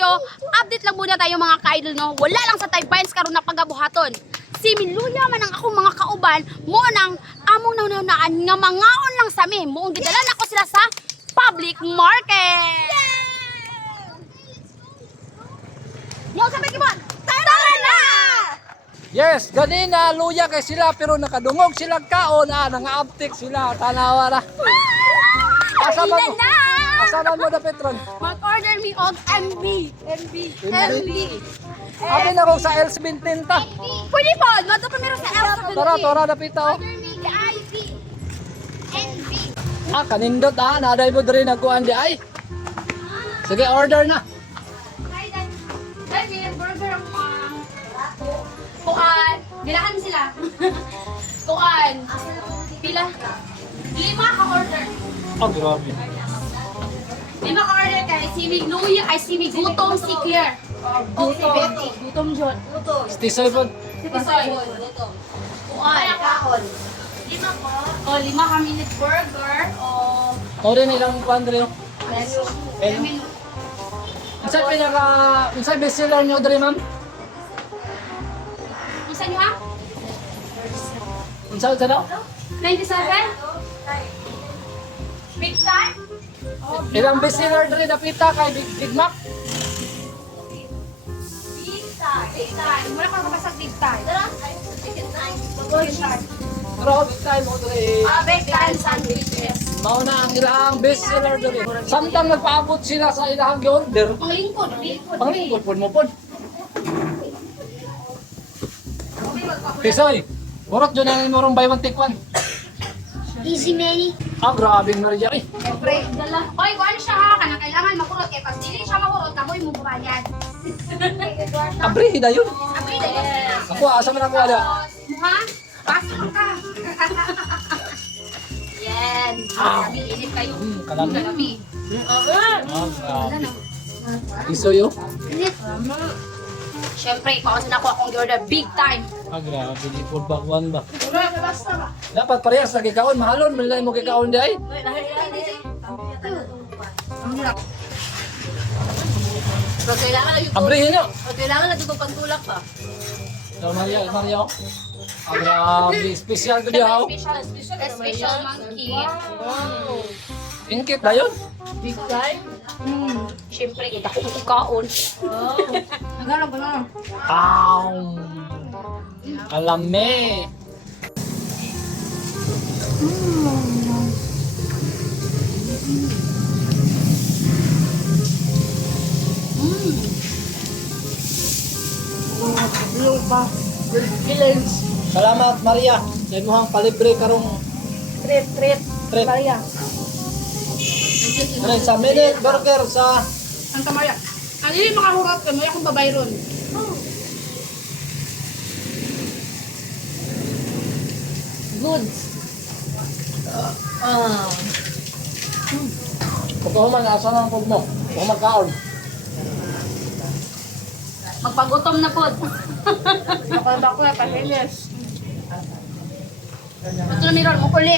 video, update lang muna tayo mga ka-idol no. Wala lang sa Taybayan karon na pagabuhaton. Si Miluya man ang akong mga kauban, mo nang among naunaan nga mangaon lang sa mi. Moong gidala na ko sila sa public market. Yo, sabay kibon. Tara na! Yes, ganina luya kay sila pero nakadungog sila kaon nangaaptik sila tanawa na. Asa ba mo? Asa ba mo da Petron? Mag-order me og MB. Abi na ko sa L17 ta. Pwede po, mato pa meron sa L17. Tora dapita oh. Order me the IV. NB. Kanindot naday mo diri nagkuan di ay. Sige, order na. Burger ang kuan. Ganahan sila. Kuan. Pila? 5 ka-order. Grabe. 5 ka-order kay si Migluya, kay si Migutom, si Claire. Gutom John. Stisoy po. Tisoy. Kuan. 5 po. O, 5 kami ni burger. O, Ore nilang kuan diri. menu. Unsa best seller niyo diri ma'am? Isa nyo ha? Unsa daw? 97? Big time? Ilang best seller diri dapita kay Big Mac? Big time. Muna ko nakapasag big time. Big time. Pero big time mo diri. Big time sandwiches. Mao na ang ilang best seller diri. Samtang nagpaabot sila sa ilang order, Panglingkod. panglingkod po mo po. Pisoy, murot dyan ang imurong buy one take one. Easy many. Grabe Maria eh. Siyempre, dala. Oy, kung ano siya ha, kanang kailangan makurot. Kaya pag dili siya makurot, kamoy mo bubayad. Abri, dayon. Abri, dali. Ako, asa man ako ada. Ha? Pasok ka. Yan. Kalami, init kayo. Kalami. Kalami. Grabe. Pisoy oh. Init. Siyempre, pausin ako akong order big time. Grabe, di po bakwan ba? Dapat parehas lagi kaon, mahalon, malay mo kay kaon di ay. Pero kailangan lang yung Abrihin nyo. kailangan lang yung pantulak pa. So, Maria oh. Grabe, special ko di ako. Special monkey. Inkit dayon. Big time? Siyempre, kita ko kaon. Nagala ba na? Alame. Salamat Maria. Sa imong palibre karong Treat. treat. Maria. Ano sa minute burger sa Santa Maria. Ano yung makahurot ka? May akong babay ron. Good. pagkahuman asa nang pug mo. Kung magkaon. Magpagutom na po. Nakabak ko na, pahilis. Ito na miron, mukuli.